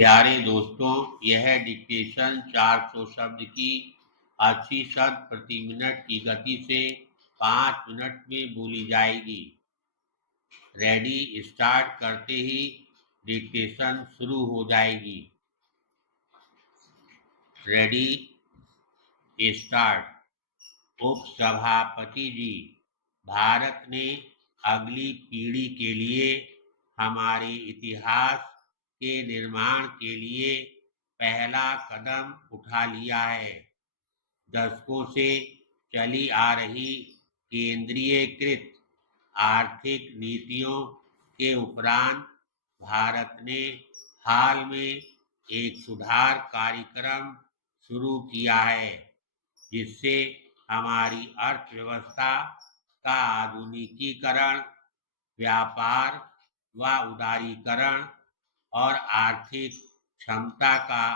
प्यारे दोस्तों, यह डिक्टेशन 400 शब्द की 80 शब्द प्रति मिनट की गति से 5 मिनट में बोली जाएगी। रेडी स्टार्ट करते ही डिक्टेशन शुरू हो जाएगी। Ready start. उपसभापति जी, भारत ने अगली पीढ़ी के लिए हमारे इतिहास के निर्माण के लिए पहला कदम उठा लिया है। दशकों से चली आ रही केंद्रीयकृत आर्थिक नीतियों के उपरांत भारत ने हाल में एक सुधार कार्यक्रम शुरू किया है, जिससे हमारी अर्थव्यवस्था का आधुनिकीकरण, व्यापार व उदारीकरण और आर्थिक क्षमता का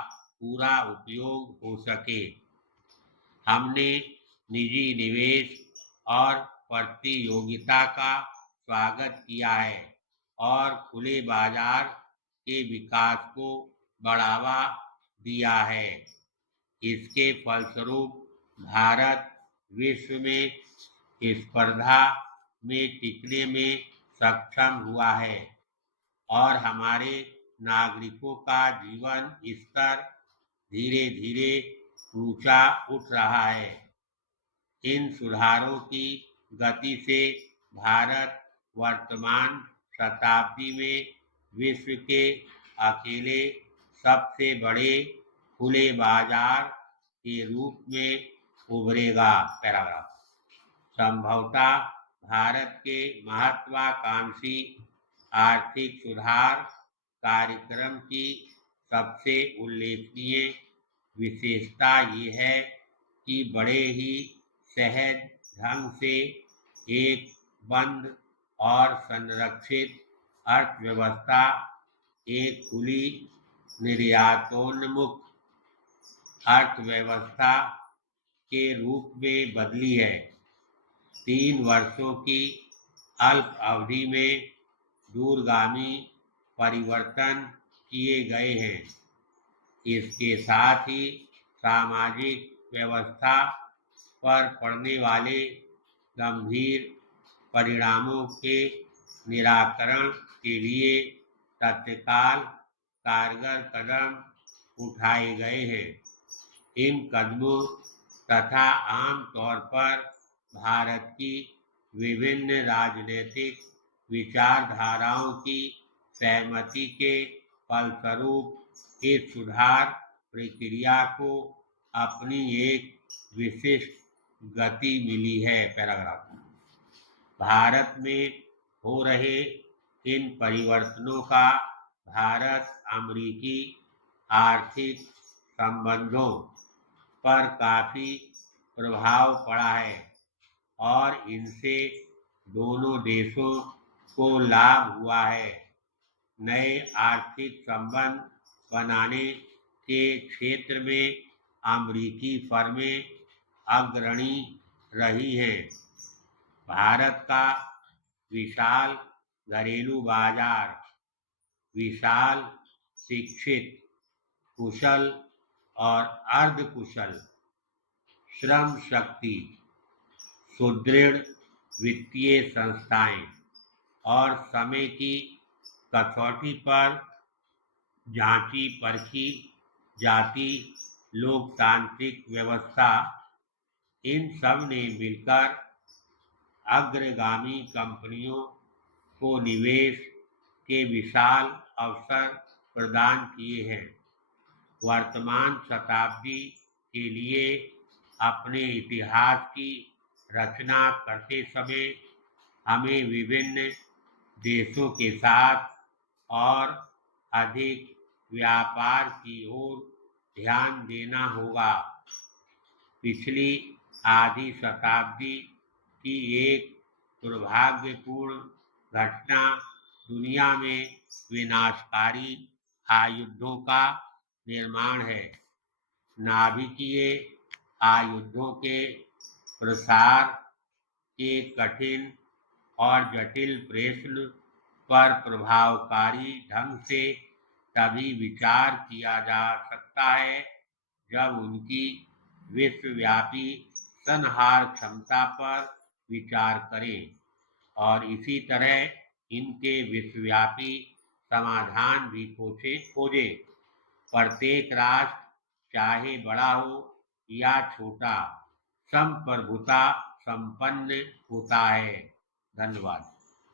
पूरा उपयोग हो सके। हमने निजी निवेश और प्रतियोगिता का स्वागत किया है और खुले बाजार के विकास को बढ़ावा दिया है। इसके फलस्वरूप भारत विश्व में स्पर्धा में टिकने में सक्षम हुआ है और हमारे नागरिकों का जीवन स्तर धीरे धीरे ऊंचा उठ रहा है। इन सुधारों की गति से भारत वर्तमान शताब्दी में विश्व के अकेले सबसे बड़े खुले बाजार के रूप में उभरेगा। पैराग्राफ। संभवतः भारत के महत्वाकांक्षी आर्थिक सुधार कार्यक्रम की सबसे उल्लेखनीय विशेषता ये है कि बड़े ही सहज ढंग से एक बंद और संरक्षित अर्थव्यवस्था एक खुली निर्यातोन्मुख अर्थव्यवस्था के रूप में बदली है। 3 वर्षों की अल्प अवधि में दूरगामी परिवर्तन किए गए हैं। इसके साथ ही सामाजिक व्यवस्था पर पड़ने वाले गंभीर परिणामों के निराकरण के लिए तत्काल कारगर कदम उठाए गए हैं। इन कदमों तथा आम तौर पर भारत की विभिन्न राजनीतिक विचारधाराओं की सहमति के फलस्वरूप इस सुधार प्रक्रिया को अपनी एक विशिष्ट गति मिली है। पैराग्राफ। भारत में हो रहे इन परिवर्तनों का भारत अमेरिकी आर्थिक संबंधों पर काफी प्रभाव पड़ा है और इनसे दोनों देशों को लाभ हुआ है। नए आर्थिक संबंध बनाने के क्षेत्र में अमेरिकी फर्में अग्रणी रही हैं। भारत का विशाल घरेलू बाजार, विशाल शिक्षित, कुशल और अर्धकुशल श्रम शक्ति, सुदृढ़ वित्तीय संस्थाएं और समय की कसौटी पर जांची परखी जाती लोकतांत्रिक व्यवस्था, इन सब ने मिलकर अग्रगामी कंपनियों को निवेश के विशाल अवसर प्रदान किए हैं। वर्तमान शताब्दी के लिए अपने इतिहास की रचना करते समय हमें विभिन्न देशों के साथ और अधिक व्यापार की ओर ध्यान देना होगा। पिछली आधी शताब्दी की एक दुर्भाग्यपूर्ण घटना दुनिया में विनाशकारी आयुधों का निर्माण है। नाभिकीय आयुधों के प्रसार के कठिन और जटिल प्रश्न पर प्रभावकारी ढंग से तभी विचार किया जा सकता है जब उनकी विश्वव्यापी संहार क्षमता पर विचार करें और इसी तरह इनके विश्वव्यापी समाधान भी खोजे। प्रत्येक राष्ट्र चाहे बड़ा हो या छोटा संप्रभुता संपन्न होता है। धन्यवाद।